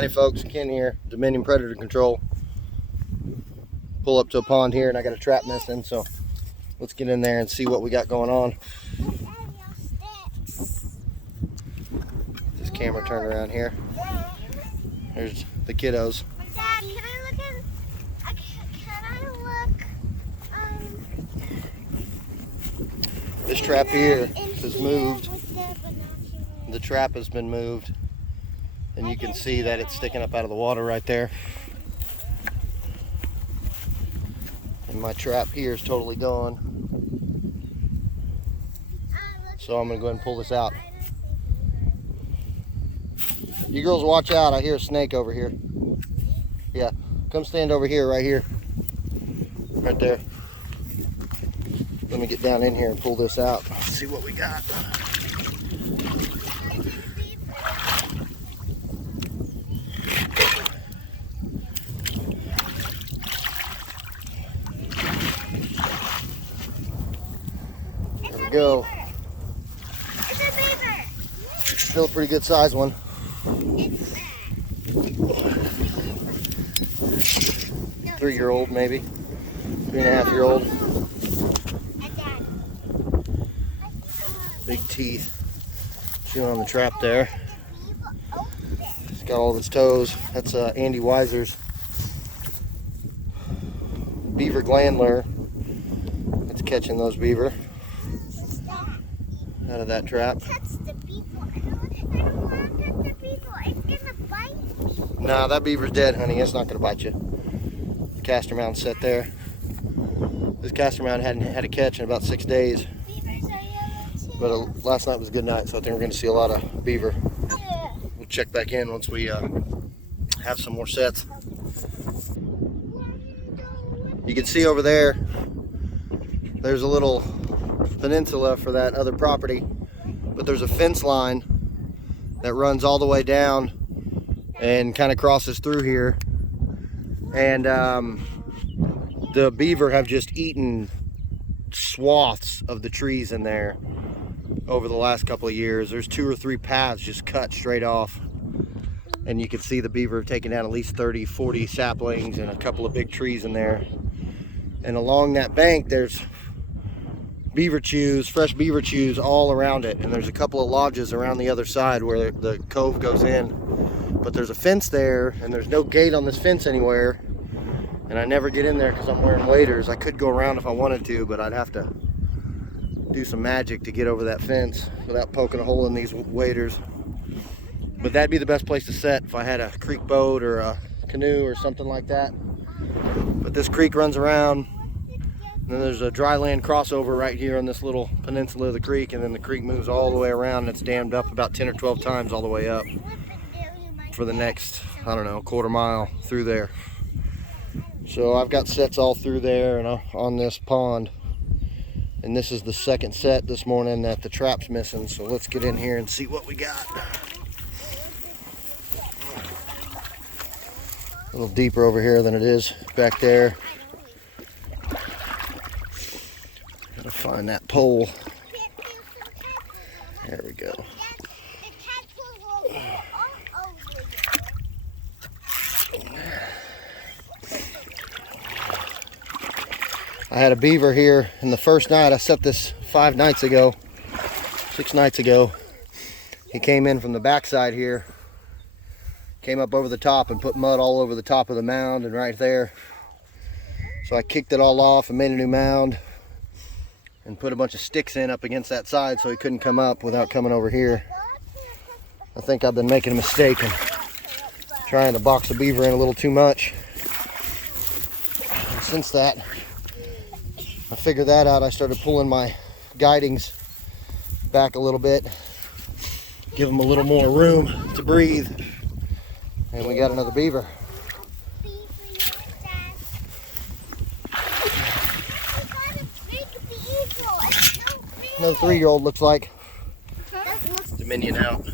Howdy folks, Ken here, Dominion Predator Control. Pull up to a pond here and I got a trap missing, so let's get in there and see what we got going on. This camera turned around here. There's the kiddos. Dad, can I look? This trap here is moved. The trap has been moved. And you can see that it's sticking up out of the water right there. And my trap here is totally gone. So I'm gonna go ahead and pull this out. You girls watch out, I hear a snake over here. Yeah, come stand over here, right here. Right there. Let me get down in here and pull this out. See what we got. Go. It's a beaver. Still a pretty good size one. 3-year-old maybe. 3.5-year-old. Big teeth. Chewing on the trap there. It's got all of its toes. That's Andy Weiser's beaver glandler. It's catching those beaver out of that trap. Touch the beaver. I don't want to touch the beaver. It's gonna bite me. Nah, that beaver's dead, honey. It's not gonna bite you. The caster mount's set there. This caster mount hadn't had a catch in about 6 days. Beavers are yellow too. But last night was a good night, so I think we're gonna see a lot of beaver. Yeah. We'll check back in once we have some more sets. You can see over there, there's a little peninsula for that other property, but there's a fence line that runs all the way down and kind of crosses through here, and the beaver have just eaten swaths of the trees in there over the last couple of years. There's 2 or 3 paths just cut straight off, and you can see the beaver have taken down at least 30-40 saplings and a couple of big trees in there. And along that bank there's beaver chews, fresh beaver chews all around it, and there's a couple of lodges around the other side where the cove goes in, but there's a fence there and there's no gate on this fence anywhere, and I never get in there because I'm wearing waders. I could go around if I wanted to, but I'd have to do some magic to get over that fence without poking a hole in these waders. But that'd be the best place to set if I had a creek boat or a canoe or something like that. But this creek runs around. And then there's a dry land crossover right here on this little peninsula of the creek, and then the creek moves all the way around, and it's dammed up about 10 or 12 times all the way up for the next, I don't know, quarter mile through there. So I've got sets all through there and on this pond, and this is the second set this morning that the trap's missing. So let's get in here and see what we got. A little deeper over here than it is back there. Gotta find that pole. There we go. I had a beaver here, and the first night I set this 6 nights ago. He came in from the backside here, came up over the top and put mud all over the top of the mound and right there. So I kicked it all off and made a new mound and put a bunch of sticks in up against that side so he couldn't come up without coming over here. I think I've been making a mistake and trying to box the beaver in a little too much. And since that, I figured that out, I started pulling my guidings back a little bit, give them a little more room to breathe, and we got another beaver. Another 3-year-old looks like. Dominion out.